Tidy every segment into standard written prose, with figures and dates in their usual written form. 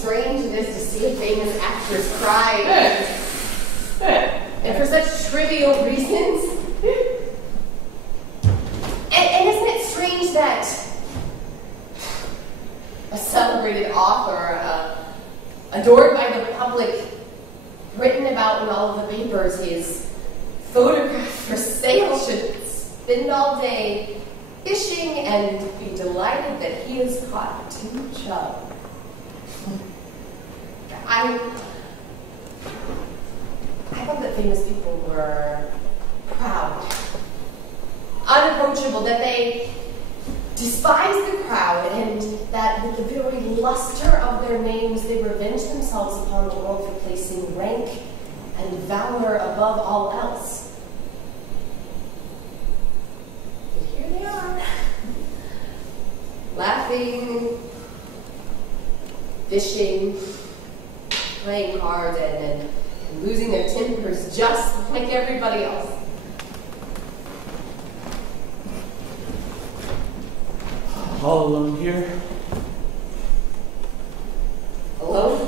strange it is to see a famous actress cry. And for such trivial reasons. And isn't it strange that a celebrated author, adored by the public, written about in all of the papers, his photographed for sale, should spend all day fishing and be delighted that he has caught 2 chub? I thought that famous people were proud, unapproachable, that they despised the crowd, and that with the very luster of their names they revenged themselves upon the world for placing rank and valor above all else. But here they are, laughing, fishing, playing cards, and losing their tempers just like everybody else. All alone here. Alone?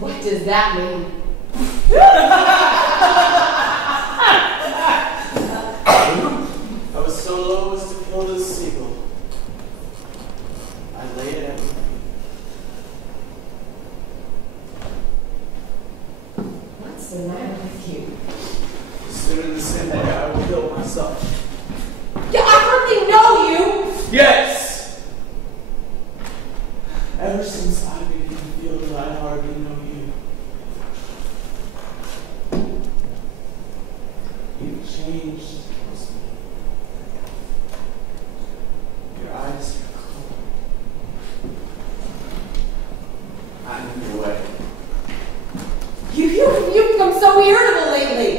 What does that mean? I was so low as to kill this seagull. I laid it at my feet. What's the matter with you? Soon in the same way I will kill myself. Yeah, I hardly know you! Yes! Ever since I began to feel that I hardly know you, you've changed towards me. Your eyes are cold. I'm in your way. You've become so irritable lately.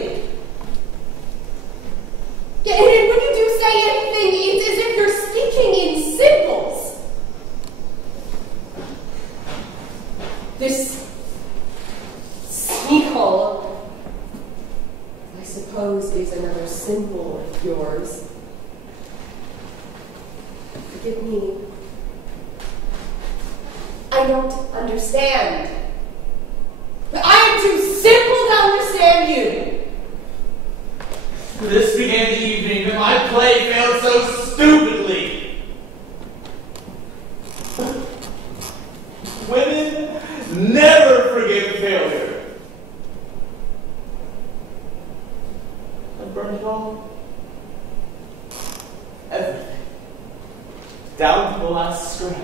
Yeah, and when you do say anything, it's as if you're speaking in symbols. This Seagull, I suppose, is another symbol of yours. Forgive me. I don't understand. I am too simple to understand you. This began the evening that my play failed so stupidly. Women never forgive failure. I burned it all. Everything. Down to the last scrap.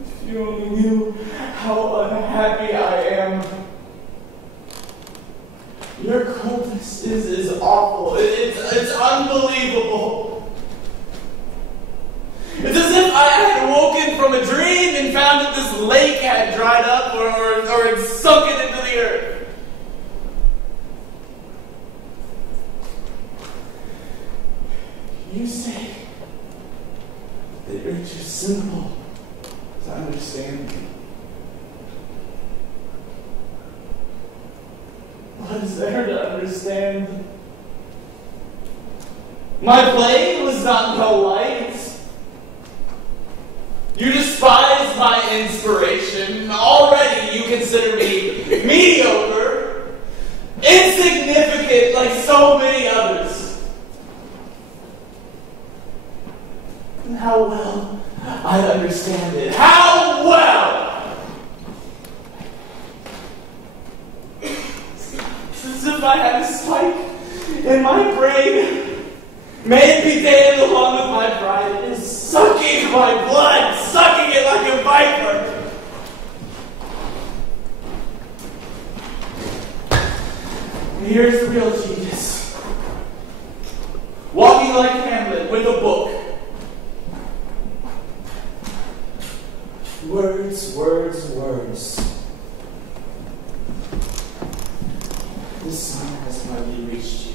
If you only knew how unhappy I am. Your coldness is awful. It's unbelievable. It's as if I had woken from a dream and found that this lake had dried up or had sunken into the earth. You say that you're too simple to understand me. What is there to understand? My play was not no light. You despise my inspiration. Already you consider me mediocre, insignificant like so many others. And how well I understand it. How well! It's as if I had a spike in my brain. May it be damned along with my pride. It is sucking my blood, sucking it like a viper. And here's the real genius. Walking like Hamlet with a book. words. The sun has hardly reached you.